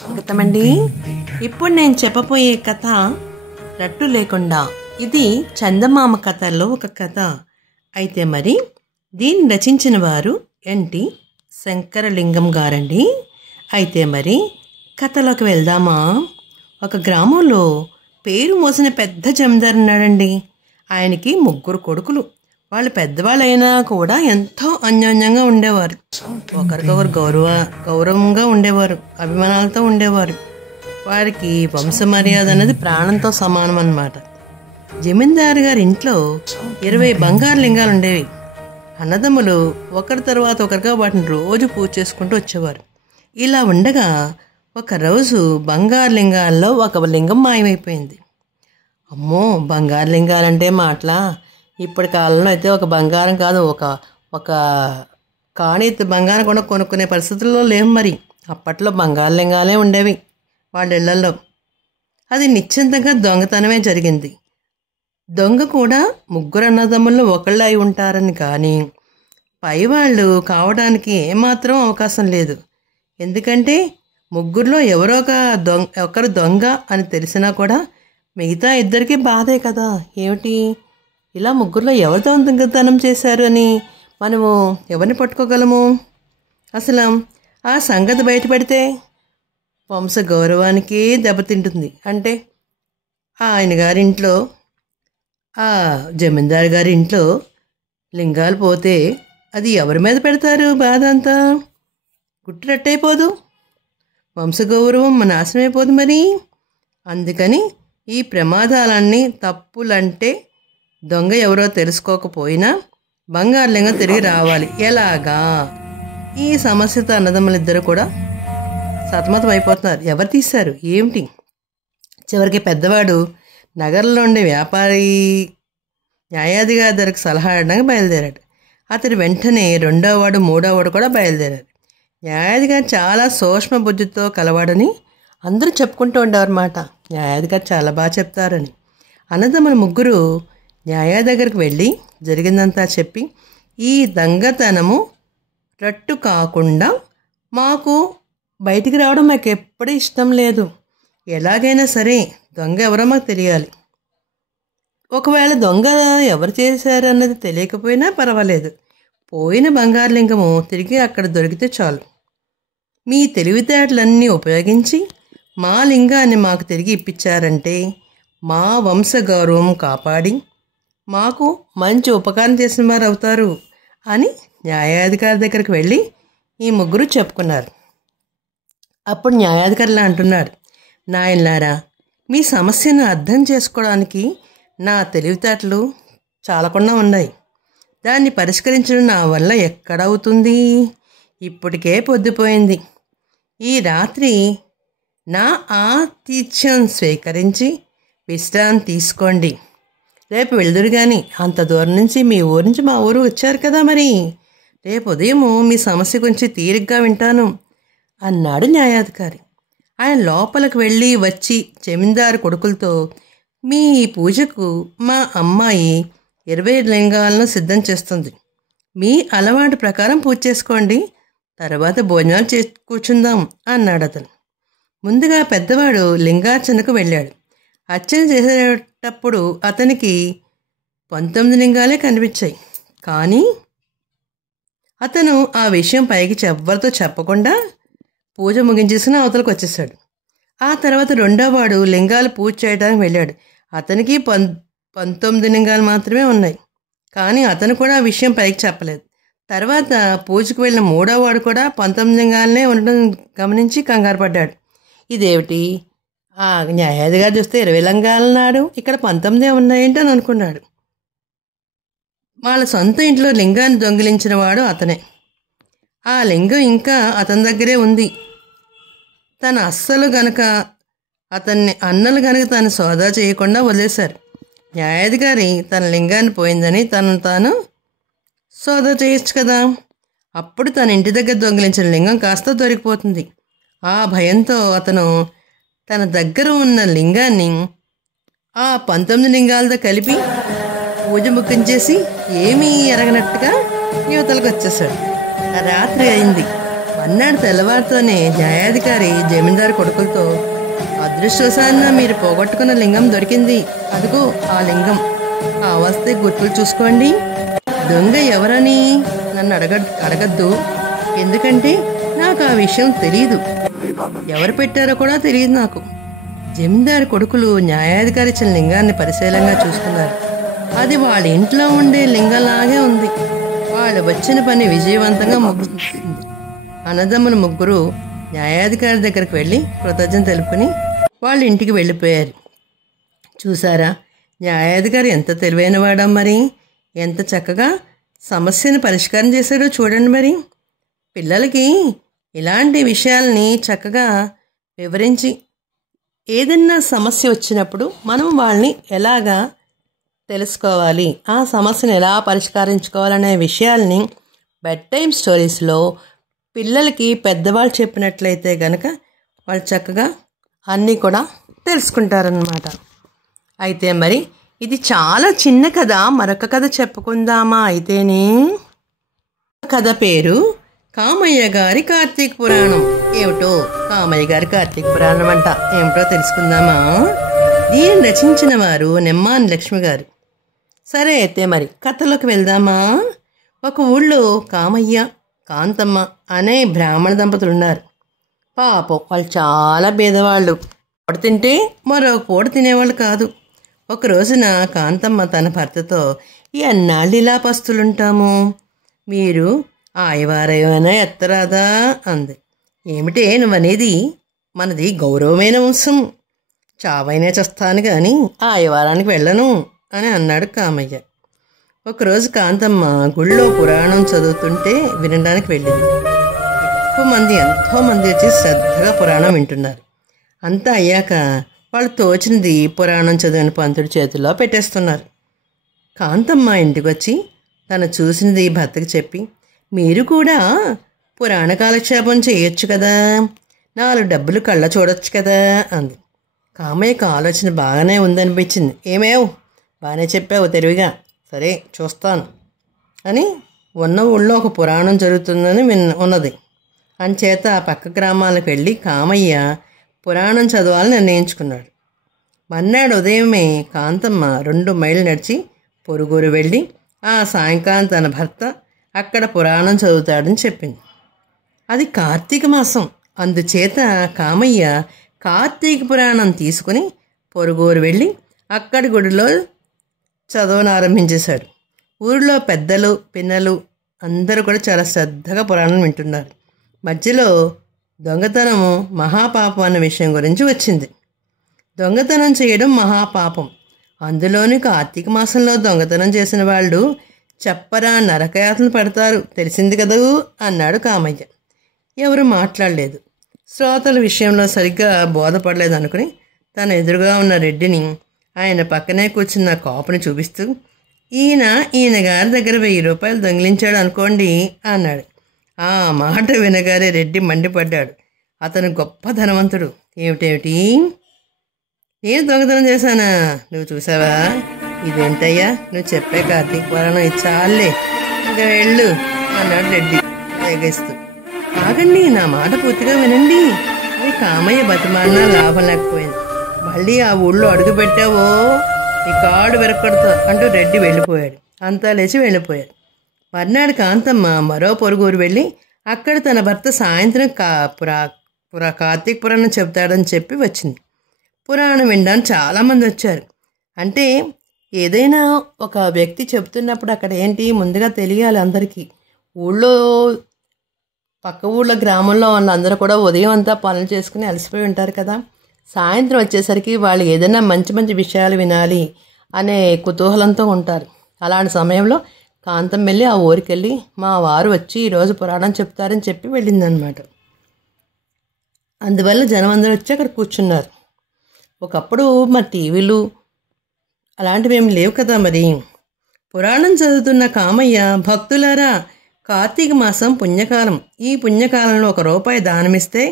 స్వాగతమండి. ఇప్పుడు నేను చెప్పబోయే కథ రట్టు లేకుండా. ఇది చందమామ కథల్లో ఒక కథ. అయితే మరి దీన్ని రచించిన వారు ఎన్టి శంకరలింగం గారండి. అయితే మరి కథలోకి వెళ్దామా? ఒక గ్రామంలో పేరు మోసిన పెద్ద జమీందారు ఉన్నాడండి. ఆయనకి 3 కొడుకులు. వాళ్ళు పెద్దవాళ్ళైనా కూడా ఎంతో అన్యోన్యంగా ఉండేవారు. ఒకరికొకరు గౌరవంగా ఉండేవారు, అభిమానాలతో ఉండేవారు. వారికి వంశ మర్యాద అనేది ప్రాణంతో సమానం అన్నమాట. జమీందారు గారి ఇంట్లో 20 బంగారు లింగాలు ఉండేవి. అన్నదమ్ములు ఒకరి తర్వాత ఒకరిగా వాటిని రోజు పూజ చేసుకుంటూ వచ్చేవారు. ఇలా ఉండగా ఒకరోజు బంగారు లింగాల్లో ఒక లింగం మాయమైపోయింది. అమ్మో, బంగారు లింగాలంటే మాటలా? ఇప్పటి కాలంలో అయితే ఒక బంగారం కాదు, ఒక కాణి బంగారం కూడా కొనుక్కునే పరిస్థితుల్లో లేవు. మరి అప్పట్లో బంగారు లింగాలే ఉండేవి వాళ్ళ ఇళ్లలో. అది నిశ్చింతగా దొంగతనమే జరిగింది. దొంగ కూడా 3 అన్నదమ్ముల్లో ఒకళ్ళు అయి ఉంటారని, కానీ పైవాళ్ళు కావడానికి ఏమాత్రం అవకాశం లేదు. ఎందుకంటే 3లో ఎవరో ఒకరు దొంగ అని తెలిసినా కూడా మిగతా 2కి బాధే కదా. ఏమిటి, ఇలా 3లో ఎవరు దొంగతనం చేశారు అని మనము ఎవరిని పట్టుకోగలము? అసలు ఆ సంగతి బయటపడితే వంశ గౌరవానికి దెబ్బతింటుంది. అంటే ఆయన గారింట్లో, ఆ జమీందారు గారి ఇంట్లో లింగాలు పోతే అది ఎవరి మీద పెడతారు? బాధ అంతా గుట్టురట్టయిపోదు, వంశగౌరవం నాశనమైపోదు మరి. అందుకని ఈ ప్రమాదాలన్నీ, తప్పులంటే దొంగ ఎవరో తెలుసుకోకపోయినా బంగారు లింగం తిరిగి రావాలి. ఎలాగా? ఈ సమస్యతో అన్నదమ్ములిద్దరూ కూడా సతమతం అయిపోతున్నారు. ఎవరు తీశారు ఏమిటి? చివరికి పెద్దవాడు నగరంలో ఉండే వ్యాపారి న్యాయాధికారి దగ్గరికి సలహా అడడానికి బయలుదేరాడు. అతడు వెంటనే 2వ వాడు 3వ వాడు కూడా బయలుదేరారు. న్యాయాధికారి చాలా సూక్ష్మ బుద్ధితో కలవాడని అందరూ చెప్పుకుంటూ ఉండేవారన్నమాట. న్యాయాధికారి చాలా బాగా చెప్తారని. అన్నదమ్ములు 3 న్యాయాధి దగ్గరికి వెళ్ళి జరిగిందంతా చెప్పి, ఈ దొంగతనము రట్టు కాకుండా మాకు బయటికి రావడం మాకు ఎప్పుడూ ఇష్టం లేదు. ఎలాగైనా సరే దొంగ ఎవరో మాకు తెలియాలి. ఒకవేళ దొంగ ఎవరు చేశారు అన్నది తెలియకపోయినా పర్వాలేదు, పోయిన బంగారు లింగము తిరిగి అక్కడ దొరికితే చాలు. మీ తెలివితేటలన్నీ ఉపయోగించి మా లింగాన్ని మాకు తిరిగి ఇప్పించారంటే మా వంశ గౌరవం కాపాడి మాకు మంచి ఉపకారం చేసిన వారు అవుతారు అని న్యాయాధికారి దగ్గరికి వెళ్ళి ఈ 3 చెప్పుకున్నారు. అప్పుడు న్యాయాధికారిలా అంటున్నాడు, నాయనలారా, మీ సమస్యను అర్థం చేసుకోవడానికి నా తెలివితేటలు చాలకుండా ఉన్నాయి. దాన్ని పరిష్కరించడం నా వల్ల ఎక్కడవుతుంది? ఇప్పటికే పొద్దుపోయింది. ఈ రాత్రి నా ఆతిథ్యం స్వీకరించి విశ్రాంతి తీసుకోండి. రేపు వెళ్దురు కానీ. అంత దూరం నుంచి మీ ఊరు నుంచి మా ఊరు వచ్చారు కదా, మరి రేపు ఉదయము మీ సమస్య గురించి తీరిగ్గా వింటాను అన్నాడు న్యాయాధికారి. ఆయన లోపలికి వెళ్ళి వచ్చి జమీందారు కొడుకులతో, మీ పూజకు మా అమ్మాయి 20 లింగాలను సిద్ధం చేస్తుంది. మీ అలవాటు ప్రకారం పూజ చేసుకోండి, తర్వాత భోజనాలు కూర్చుందాం అన్నాడు అతను. ముందుగా పెద్దవాడు లింగార్చనకు వెళ్ళాడు. అర్చన చేసేటప్పుడు అతనికి 19 లింగాలే కనిపించాయి. కానీ అతను ఆ విషయం పైకి ఎవ్వరితో చెప్పకుండా పూజ ముగించేసిన అవతలకు వచ్చేసాడు. ఆ తర్వాత 2వ వాడు లింగాలు పూజ చేయడానికి వెళ్ళాడు. అతనికి 19 లింగాలు మాత్రమే ఉన్నాయి. కానీ అతను కూడా ఆ విషయం పైకి చెప్పలేదు. తర్వాత పూజకు వెళ్ళిన 3వ వాడు కూడా 19 లింగాలనే ఉండడం గమనించి కంగారు పడ్డాడు. ఇదేమిటి, ఆ న్యాయాధికారి చూస్తే 20 లింగాలు అన్నాడు, ఇక్కడ 19 ఉన్నాయేంటి అని అనుకున్నాడు. వాళ్ళ సొంత ఇంట్లో లింగాన్ని దొంగిలించిన వాడు అతనే. ఆ లింగం ఇంకా అతని దగ్గరే ఉంది. తన అన్నలు గనక తను సోదా చేయకుండా వదిలేశారు. న్యాయాధికారి తన లింగాన్ని పోయిందని తాను సోదా చేయొచ్చు కదా. అప్పుడు తన ఇంటి దగ్గర దొంగిలించిన లింగం కాస్త దొరికిపోతుంది. ఆ భయంతో అతను తన దగ్గర ఉన్న లింగాన్ని ఆ 19 లింగాలతో కలిపి పూజ ముగించేసి ఏమీ ఎరగనట్టుగా యువతలకు వచ్చేసాడు. రాత్రి అయింది. అన్నాడు తెల్లవారితోనే న్యాయాధికారి జమీందారు కొడుకులతో, అదృష్టవశాన్న మీరు పోగొట్టుకున్న లింగం దొరికింది. అదిగో ఆ లింగం. ఆ వస్తే గుర్తులు చూసుకోండి. దొంగ ఎవరని నన్ను అడగద్దు, ఎందుకంటే నాకు ఆ విషయం తెలియదు. ఎవరు పెట్టారో కూడా తెలియదు నాకు. జమీందారు కొడుకులు న్యాయాధికారి ఇచ్చిన లింగాన్ని పరిశీలనగా చూసుకున్నారు. అది వాళ్ళ ఇంట్లో ఉండే లింగంలాగే ఉంది. వాళ్ళు వచ్చిన పని విజయవంతంగా ముగిసింది. అన్నదమ్ములు ముగ్గురు న్యాయాధికారి దగ్గరికి వెళ్ళి కృతజ్ఞత తెలుపుకుని వాళ్ళ ఇంటికి వెళ్ళిపోయారు. చూసారా, న్యాయాధికారి ఎంత తెలివైనవాడా, మరి ఎంత చక్కగా సమస్యను పరిష్కారం చేశాడో చూడండి. మరి పిల్లలకి ఇలాంటి విషయాల్ని చక్కగా వివరించి ఏదైనా సమస్య వచ్చినప్పుడు మనం వాళ్ళని ఎలాగా తెలుసుకోవాలి, ఆ సమస్యను ఎలా పరిష్కరించుకోవాలనే విషయాల్ని బెడ్ టైమ్ స్టోరీస్లో పిల్లలకి పెద్దవాళ్ళు చెప్పినట్లయితే కనుక వాళ్ళు చక్కగా అన్నీ కూడా తెలుసుకుంటారన్నమాట. అయితే మరి ఇది చాలా చిన్న కథ. మరొక కథ చెప్పుకుందామా? అయితేనే కథ పేరు కామయ్య గారి కార్తీక పురాణం. ఏమిటో కామయ్య గారి కార్తీక పురాణం అంట, ఏమిటో తెలుసుకుందామా? దీన్ని రచించిన వారు నెమ్మాని లక్ష్మి గారు. సరే, అయితే మరి కథలోకి వెళ్దామా? ఒక ఊళ్ళో కామయ్య, కాంతమ్మ అనే బ్రాహ్మణ దంపతులు ఉన్నారు. పాపం వాళ్ళు చాలా పేదవాళ్ళు. పూట తింటే మరో పూట తినేవాళ్ళు కాదు. ఒక రోజున కాంతమ్మ తన భర్తతో, ఎన్నాళ్ళు ఇలా పస్తులుంటాము, మీరు ఆయవారేమైనా ఎత్తరాదా అంది. ఏమిటే నువ్వనేది? మనది గౌరవమైన వంశం, చావైనా చేస్తాను కానీ ఆయవారానికి వెళ్ళను అని అన్నాడు కామయ్య. ఒకరోజు కాంతమ్మ గుళ్ళో పురాణం చదువుతుంటే వినడానికి వెళ్ళింది. ఎంతోమంది వచ్చి శ్రద్ధగా పురాణం వింటున్నారు. అంతా అయ్యాక వాళ్ళు తోచినది పురాణం చదివిన పంతుడి చేతిలో పెట్టేస్తున్నారు. కాంతమ్మ ఇంటికి వచ్చి తను చూసినది భర్తకి చెప్పి, మీరు కూడా పురాణ కాలక్షేపం చేయొచ్చు కదా, 4 డబ్బులు కళ్ళ చూడొచ్చు కదా అంది. కామయ్యకు ఆలోచన బాగానే ఉందనిపించింది. ఏమేవ్, బాగానే చెప్పావు తెలివిగా, సరే చూస్తాను అని. ఉన్న ఊళ్ళో ఒక పురాణం జరుగుతుందని ఉన్నది. అంచేత ఆ పక్క గ్రామాలకు వెళ్ళి కామయ్య పురాణం చదవాలని నిర్ణయించుకున్నాడు. మర్నాడు ఉదయమే కాంతమ్మ 2 మైళ్ళు నడిచి పొరుగురు వెళ్ళి ఆ సాయంకాలం తన భర్త అక్కడ పురాణం చదువుతాడని చెప్పింది. అది కార్తీక మాసం, అందుచేత కామయ్య కార్తీక పురాణం తీసుకుని పొరుగురు వెళ్ళి అక్కడి గుడిలో చదవనారంభించేశాడు. ఊరిలో పెద్దలు పిన్నలు అందరూ కూడా చాలా శ్రద్ధగా పురాణం వింటున్నారు. మధ్యలో దొంగతనము మహాపాపం అన్న విషయం గురించి వచ్చింది. దొంగతనం చేయడం మహాపాపం, అందులోని కార్తీక మాసంలో దొంగతనం చేసిన వాళ్ళు చెప్పరా నరకయాతను పడతారు, తెలిసింది కదూ అన్నాడు కామయ్య. ఎవరు మాట్లాడలేదు. శ్రోతల విషయంలో సరిగ్గా బోధపడలేదు అనుకుని తన ఎదురుగా ఉన్న రెడ్డిని, ఆయన పక్కనే కూర్చున్న కాపుని చూపిస్తూ, ఈయన గారి దగ్గర 1000 రూపాయలు దొంగిలించాడు అనుకోండి అన్నాడు. ఆ మాట వినగానే రెడ్డి మండిపడ్డాడు. అతను గొప్ప ధనవంతుడు. ఏమిటేమిటి, నేను దొంగతనం చేశానా? నువ్వు చూసావా? ఇదేంటయ్యా నువ్వు చెప్పే కార్తీక పురాణం ఇచ్చాలే, ఇంకా వెళ్ళు అన్నాడు రెడ్డి వేగిస్తూ. ఆగండి, నా మాట పూర్తిగా వినండి అని కామయ్య బతిమాలినా లాభం లేకపోయింది. మళ్ళీ ఆ ఊళ్ళో అడుగు పెట్టావో ఈ కాడు వెరకొడతా అంటూ రెడ్డి వెళ్ళిపోయాడు. అంతా లేచి వెళ్ళిపోయాడు. మర్నాడు కాంతమ్మ మరో పొరుగురు వెళ్ళి అక్కడ తన భర్త సాయంత్రం కార్తీక పురాణం చెబుతాడని చెప్పి వచ్చింది. పురాణం వినడానికి చాలామంది వచ్చారు. అంటే ఏదైనా ఒక వ్యక్తి చెబుతున్నప్పుడు అక్కడ ఏంటి ముందుగా తెలియాలి అందరికీ. ఊళ్ళో పక్క ఊళ్ళో గ్రామంలో వాళ్ళందరూ కూడా ఉదయం అంతా పనులు చేసుకుని అలసిపోయి ఉంటారు కదా. సాయంత్రం వచ్చేసరికి వాళ్ళు ఏదైనా మంచి మంచి విషయాలు వినాలి అనే కుతూహలంతో ఉంటారు. అలాంటి సమయంలో కాంతం వెళ్ళి ఆ ఊరికి వెళ్ళి మా వారు వచ్చి ఈరోజు పురాణం చెప్తారని చెప్పి వెళ్ళిందనమాట. అందువల్ల జనం అందరూ వచ్చి అక్కడ కూర్చున్నారు. ఒకప్పుడు మా టీవీలు అలాంటివి ఏమి లేవు కదా. మరి పురాణం చదువుతున్న కామయ్య, భక్తులారా, కార్తీక మాసం పుణ్యకాలం. ఈ పుణ్యకాలంలో 1 రూపాయి దానమిస్తే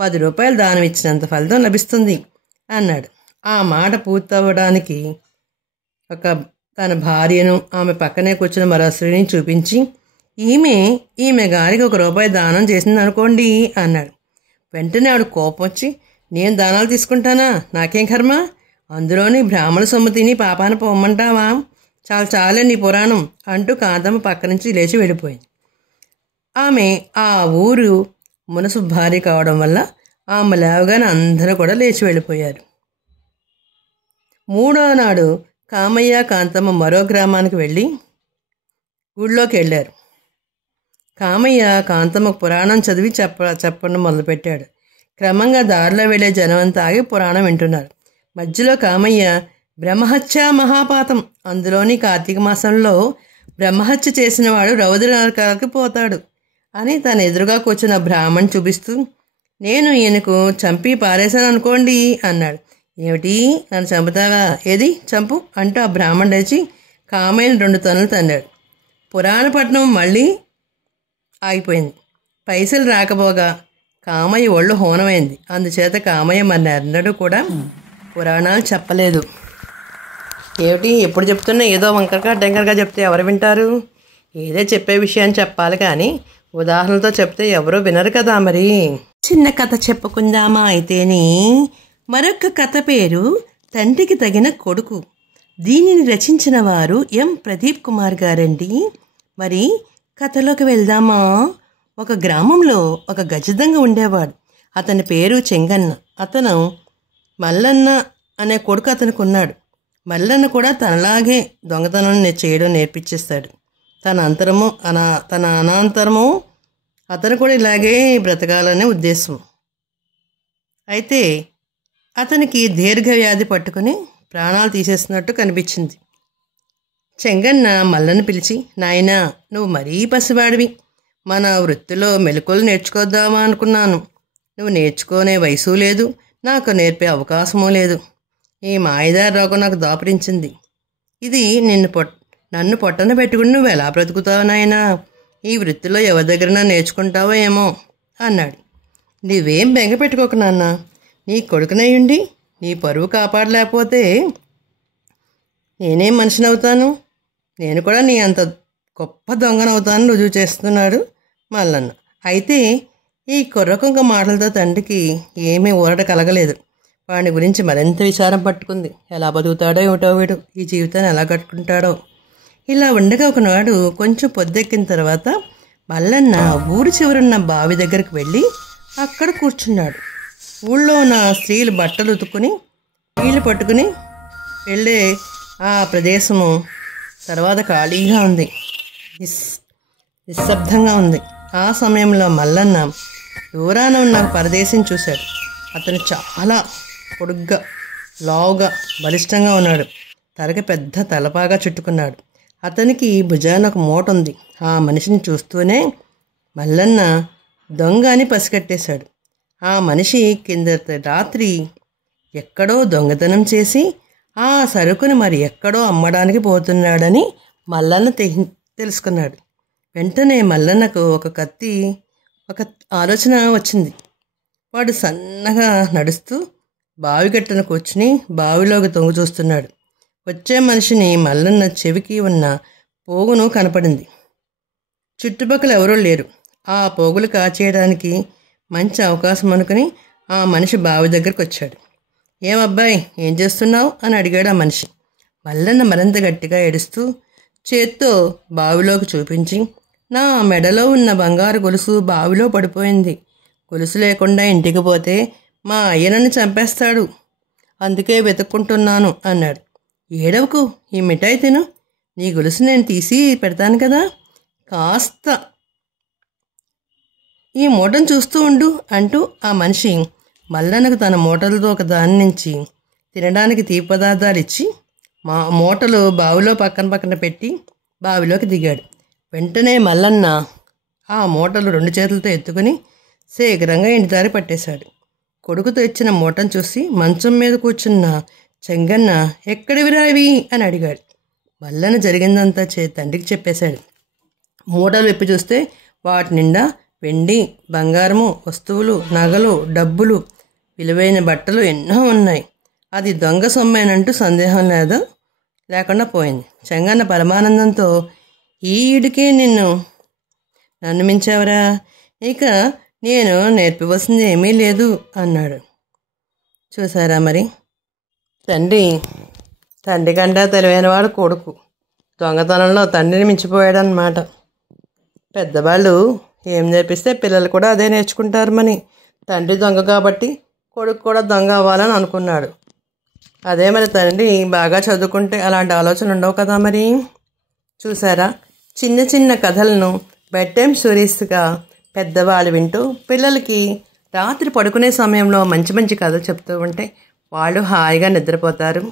10 రూపాయలు దానం ఇచ్చినంత ఫలితం లభిస్తుంది అన్నాడు. ఆ మాట పూర్తవ్వడానికి తన భార్యను ఆమె పక్కనే కూర్చున్న మరో స్త్రీని చూపించి, ఈమె గారికి 1 రూపాయి దానం చేసిందనుకోండి అన్నాడు. వెంటనే ఆవిడ కోపం వచ్చి, నేను దానాలు తీసుకుంటానా, నాకేం కర్మ, అందులోని బ్రాహ్మణ సొమ్ము తిని పాపాన పోమ్మంటావా, చాలే నీ పురాణం అంటూ కాంతమ్మ పక్క నుంచి లేచి వెళ్ళిపోయింది. ఆమె ఆ ఊరు మునసు భార్య కావడం వల్ల ఆమె లేవగానే అందరూ కూడా లేచి వెళ్ళిపోయారు. 3వ నాడు కామయ్య కాంతమ్మ మరో గ్రామానికి వెళ్ళి గుళ్ళోకి వెళ్ళారు. కామయ్య కాంతమ్మకు పురాణం చదివి చెప్పడం మొదలుపెట్టాడు. క్రమంగా దారిలో వెళ్ళే జనమంతా ఆగి పురాణం వింటున్నారు. మధ్యలో కామయ్య, బ్రహ్మహత్య మహాపాతం, అందులోని కార్తీక మాసంలో బ్రహ్మహత్య చేసిన వాడు రౌద్ర నరకాలకు పోతాడు అని తన ఎదురుగా కూర్చున్న బ్రాహ్మణ్ చూపిస్తూ, నేను ఈయనకు చంపి పారేశాను అనుకోండి అన్నాడు. ఏమిటి, నన్ను చంపుతావా, ఏది చంపు అంటూ ఆ బ్రాహ్మణ్ లేచి కామయ్యను 2 తన్నులు తన్నాడు. పురాణపట్నం మళ్ళీ ఆగిపోయింది. పైసలు రాకపోగా కామయ్య ఒళ్ళు హోనమైంది. అందుచేత కామయ్య మరెన్నడూ కూడా పురాణాలు చెప్పలేదు. ఏమిటి, ఎప్పుడు చెప్తున్నా ఏదో వంకరగా టెంకరగా చెప్తే ఎవరు వింటారు? ఏదో చెప్పే విషయాన్ని చెప్పాలి కానీ ఉదాహరణలతో చెప్తే ఎవరూ వినరు కదా. మరి చిన్న కథ చెప్పుకుందామా అయితేని. మరొక కథ పేరు తండ్రికి తగిన కొడుకు. దీనిని రచించిన వారు ఎం ప్రదీప్ కుమార్ గారండి. మరి కథలోకి వెళ్దామా. ఒక గ్రామంలో ఒక గజదంగ ఉండేవాడు. అతని పేరు చెంగన్న. అతను మల్లన్న అనే కొడుకు అతనికి ఉన్నాడు. మల్లన్న కూడా తనలాగే దొంగతనం చేయడం నేర్పించేస్తాడు. తన అనంతరము అతను కూడా ఇలాగే బ్రతకాలనే ఉద్దేశం. అయితే అతనికి దీర్ఘవ్యాధి పట్టుకుని ప్రాణాలు తీసేస్తున్నట్టు కనిపించింది. చెంగన్న మల్లను పిలిచి, నాయనా, నువ్వు మరీ పసివాడివి, మన వృత్తిలో మెలకువలు నేర్చుకోద్దామా అనుకున్నాను. నువ్వు నేర్చుకునే వయసు లేదు, నాకు నేర్పే అవకాశమూ లేదు. ఈ మాయదారి రోగం నాకు దాపురించింది. ఇది నన్ను పొట్టన పెట్టుకుని నువ్వు ఎలా బ్రతుకుతావు నాయనా? ఈ వృత్తిలో ఎవరి దగ్గరైనా నేర్చుకుంటావో ఏమో అన్నాడు. నీవేం బెంగ పెట్టుకోకు నాన్న, నీ కొడుకునయ్యుండి నీ పరువు కాపాడలేకపోతే నేనేం మనిషినవుతాను? నేను కూడా నీ అంత గొప్ప దొంగనవుతాను రుజువు చేస్తున్నాడు మల్లన్న. అయితే ఈ కుర్రకుంక మాటలతో తండ్రికి ఏమీ ఊరట కలగలేదు. వాడి గురించి మరింత విచారం పట్టుకుంది. ఎలా బతుకుతాడో ఏమిటో, వీడు ఈ జీవితాన్ని ఎలా కట్టుకుంటాడో. ఇలా ఉండగా ఒకనాడు కొంచెం పొద్దెక్కిన తర్వాత మల్లన్న ఊరి చివరున్న బావి దగ్గరికి వెళ్ళి అక్కడ కూర్చున్నాడు. ఊళ్ళో ఉన్న స్త్రీలు బట్టలు ఉతుక్కుని నీళ్లు పట్టుకుని వెళ్ళే ఆ ప్రదేశము తర్వాత ఖాళీగా ఉంది, నిశ్శబ్దంగా ఉంది. ఆ సమయంలో మల్లన్న దూరాన ఉన్న పరదేశం చూశాడు. అతను చాలా పొడుగ్గా, లావుగా, బలిష్టంగా ఉన్నాడు. తలకి పెద్ద తలపాగా చుట్టుకున్నాడు. అతనికి భుజాన ఒక మూట ఉంది. ఆ మనిషిని చూస్తూనే మల్లన్న దొంగ అని పసిగట్టేశాడు. ఆ మనిషి కిందటి రాత్రి ఎక్కడో దొంగతనం చేసి ఆ సరుకుని మరి ఎక్కడో అమ్మడానికి పోతున్నాడని మల్లన్న తెలుసుకున్నాడు. వెంటనే మల్లన్నకు ఒక ఆలోచన వచ్చింది. వాడు సన్నగా నడుస్తూ బావిగట్టున కూర్చుని బావిలోకి తొంగి చూస్తున్నాడు. వచ్చే మనిషిని మల్లన్న చెవికి ఉన్న పోగును కనపడింది. చుట్టుపక్కల ఎవరూ లేరు. ఆ పోగులు కాచేయడానికి మంచి అవకాశం అనుకుని ఆ మనిషి బావి దగ్గరకు వచ్చాడు. ఏమబ్బాయి, ఏం చేస్తున్నావు అని అడిగాడు ఆ మనిషి. మల్లన్న మరింత గట్టిగా ఏడుస్తూ చేత్తో బావిలోకి చూపించి, నా మెడలో ఉన్న బంగారు గొలుసు బావిలో పడిపోయింది. గొలుసు లేకుండా ఇంటికి పోతే మా అయ్య నన్ను చంపేస్తాడు, అందుకే వెతుక్కుంటున్నాను అన్నాడు. ఏడవకు, ఈ మిఠాయి తిను, నీ గొలుసు నేను తీసి పెడతాను కదా, కాస్త ఈ మూటను చూస్తూ ఉండు అంటూ ఆ మనిషి మల్లన్నకు తన మూటలతో ఒక దాని నుంచి తినడానికి తీపి పదార్థాలు ఇచ్చి మూటలు బావిలో పక్కన పెట్టి బావిలోకి దిగాడు. వెంటనే మల్లన్న ఆ మూటలు 2 చేతులతో ఎత్తుకుని శీఘ్రంగా ఇంటిదారి పట్టేశాడు. కొడుకుతో ఇచ్చిన మూటను చూసి మంచం మీద కూర్చున్న చెంగన్న, ఎక్కడివిరా ఇవి అని అడిగాడు. మల్లన్న జరిగిందంతా తండ్రికి చెప్పేశాడు. మూటలు విప్పి చూస్తే వాటి నిండా వెండి, బంగారము, వస్తువులు, నగలు, డబ్బులు, విలువైన బట్టలు ఎన్నో ఉన్నాయి. అది దొంగ సొమ్మేనంటూ సందేహం లేకుండా పోయింది. చెంగన్న పరమానందంతో, ఈ ఈడికే నిన్ను నన్ను మించావరా, ఇక నేను నేర్పివలసింది ఏమీ లేదు అన్నాడు. చూసారా మరి, తండ్రి కంటే తెలివైనవాడు కొడుకు. దొంగతనంలో తండ్రిని మించిపోయాడనమాట. పెద్దవాళ్ళు ఏం నేర్పిస్తే పిల్లలు కూడా అదే నేర్చుకుంటారు. మరి తండ్రి దొంగ కాబట్టి కొడుకు కూడా దొంగ అవ్వాలని అనుకున్నాడు. అదే మరి తండ్రి బాగా చదువుకుంటే అలాంటి ఆలోచన ఉండవు కదా. మరి చూసారా, చిన్న చిన్న కథలను బెడ్ టైమ్ స్టోరీస్గా పెద్దవాళ్ళు వింటూ పిల్లలకి రాత్రి పడుకునే సమయంలో మంచి మంచి కథలు చెప్తూ ఉంటే వాళ్ళు హాయిగా నిద్రపోతారు,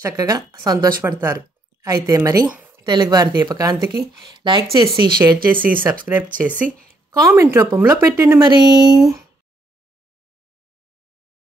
చక్కగా సంతోషపడతారు. అయితే మరి తెలుగువారి దీపకాంతికి లైక్ చేసి, షేర్ చేసి, సబ్స్క్రైబ్ చేసి, కామెంట్ రూపంలో పెట్టండి మరి.